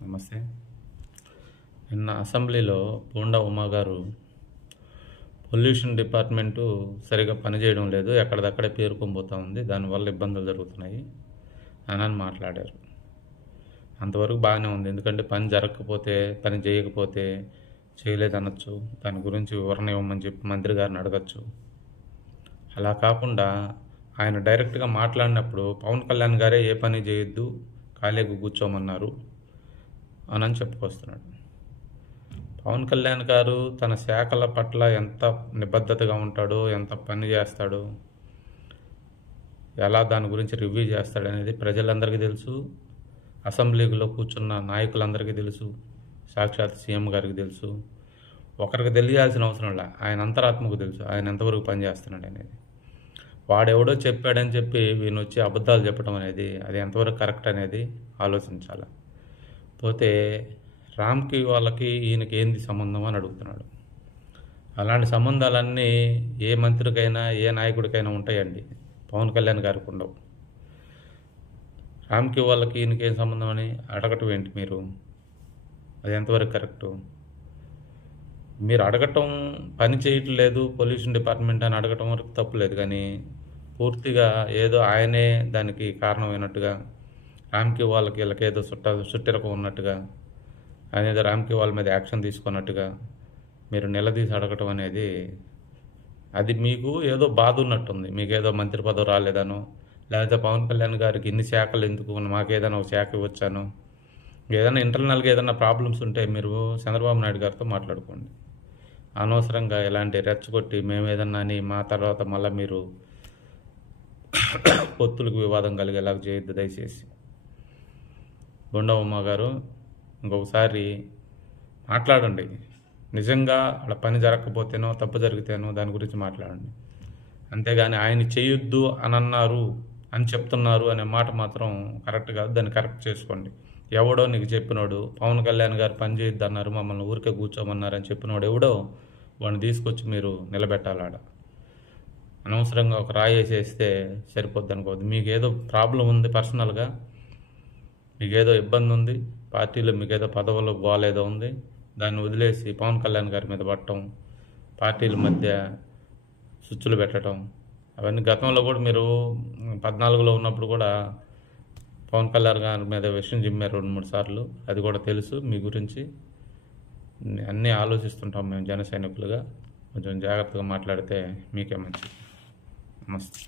నమస్తే. నిన్న అసెంబ్లీలో బోండా ఉమా గారు పొల్యూషన్ డిపార్ట్మెంటు సరిగ్గా పనిచేయడం లేదు, ఎక్కడిదక్కడే పేరుకొని పోతా ఉంది, దానివల్ల ఇబ్బందులు జరుగుతున్నాయి అని మాట్లాడారు. అంతవరకు బాగానే ఉంది. ఎందుకంటే పని జరగకపోతే, పని చేయకపోతే చేయలేదనొచ్చు, దాని గురించి వివరణ ఇవ్వమని చెప్పి మంత్రి గారిని అడగచ్చు. అలా కాకుండా ఆయన డైరెక్ట్గా మాట్లాడినప్పుడు పవన్ కళ్యాణ్ గారే ఏ పని చేయొద్దు, ఖాళీగా కూర్చోమన్నారు అని చెప్పుకొస్తున్నాడు. పవన్ కళ్యాణ్ గారు తన శాఖల పట్ల ఎంత నిబద్ధతగా ఉంటాడో, ఎంత పని చేస్తాడో, ఎలా దాని గురించి రివ్యూ చేస్తాడనేది ప్రజలందరికీ తెలుసు, అసెంబ్లీలో కూర్చున్న నాయకులందరికీ తెలుసు, సాక్షాత్ సీఎం గారికి తెలుసు. ఒకరికి తెలియాల్సిన అవసరం లే, ఆయన అంతరాత్మకు తెలుసు ఆయన ఎంతవరకు పనిచేస్తున్నాడు అనేది. వాడెవడో చెప్పాడని చెప్పి వీని వచ్చి అబద్ధాలు చెప్పడం అనేది అది ఎంతవరకు కరెక్ట్ అనేది ఆలోచించాలి. పోతే రామ్కి వాళ్ళకి ఈయనకి ఏంది సంబంధం అని అడుగుతున్నాడు. అలాంటి సంబంధాలన్నీ ఏ మంత్రికైనా ఏ నాయకుడికైనా ఉంటాయండి, పవన్ కళ్యాణ్ గారికి ఉండవు. రామ్కి వాళ్ళకి ఈయనకి ఏం సంబంధం అని అడగటం ఏంటి మీరు? అది ఎంతవరకు కరెక్టు? మీరు అడగటం పని చేయట్లేదు పొల్యూషన్ డిపార్ట్మెంట్ అని అడగటం వరకు తప్పులేదు, కానీ పూర్తిగా ఏదో ఆయనే దానికి కారణమైనట్టుగా, రామ్కి వాళ్ళకి వీళ్ళకి ఏదో చుట్టిరకం ఉన్నట్టుగా, అనేది రామ్కి వాళ్ళ మీద యాక్షన్ తీసుకున్నట్టుగా మీరు నిలదీసి అడగటం అనేది అది మీకు ఏదో బాధ ఉన్నట్టుంది. మీకు ఏదో మంత్రి పదవి రాలేదనో, లేకపోతే పవన్ కళ్యాణ్ గారికి ఇన్ని శాఖలు ఎందుకు, మాకు ఏదైనా ఒక శాఖ ఇవ్వచ్చాను, ఏదైనా ఇంటర్నల్గా ఏదైనా ప్రాబ్లమ్స్ ఉంటే మీరు చంద్రబాబు నాయుడు గారితో మాట్లాడుకోండి. అనవసరంగా ఇలాంటి రెచ్చగొట్టి మేము ఏదన్నా అని మా తర్వాత మళ్ళీ మీరు పొత్తులకు వివాదం కలిగేలాగా చేయొద్దు దయచేసి. బోండా ఉమా గారు ఇంకొకసారి మాట్లాడండి. నిజంగా అలా పని జరగకపోతేనో తప్పు జరిగితేనో దాని గురించి మాట్లాడండి. అంతేగాని ఆయన చేయొద్దు అని అన్నారు అని చెప్తున్నారు అనే మాట మాత్రం కరెక్ట్ కాదు, దాన్ని కరెక్ట్ చేసుకోండి. ఎవడో నీకు చెప్పినోడు, పవన్ కళ్యాణ్ గారు పని చేయొద్దు అన్నారు, మమ్మల్ని ఊరికే కూర్చోమన్నారు అని చెప్పినోడు ఎవడో వాడిని తీసుకొచ్చి మీరు నిలబెట్టాలాడ. అనవసరంగా ఒక రాయి వేసేస్తే సరిపోద్ది అనుకోవద్దు. మీకు ఏదో ప్రాబ్లం ఉంది, పర్సనల్గా మీకేదో ఇబ్బంది ఉంది, పార్టీలో మీకేదో పదవులు గోలేదో ఉంది, దాన్ని వదిలేసి పవన్ కళ్యాణ్ గారి మీద పట్టడం, పార్టీల మధ్య స్విచ్లు పెట్టడం, అవన్నీ గతంలో కూడా మీరు 14లో ఉన్నప్పుడు కూడా పవన్ కళ్యాణ్ గారి మీద విషయం జిమ్మారు 2-3 సార్లు. అది కూడా తెలుసు మీ గురించి. అన్నీ ఆలోచిస్తుంటాం మేము జన సైనికులుగా. కొంచెం జాగ్రత్తగా మాట్లాడితే మీకే మంచిది. నమస్తే.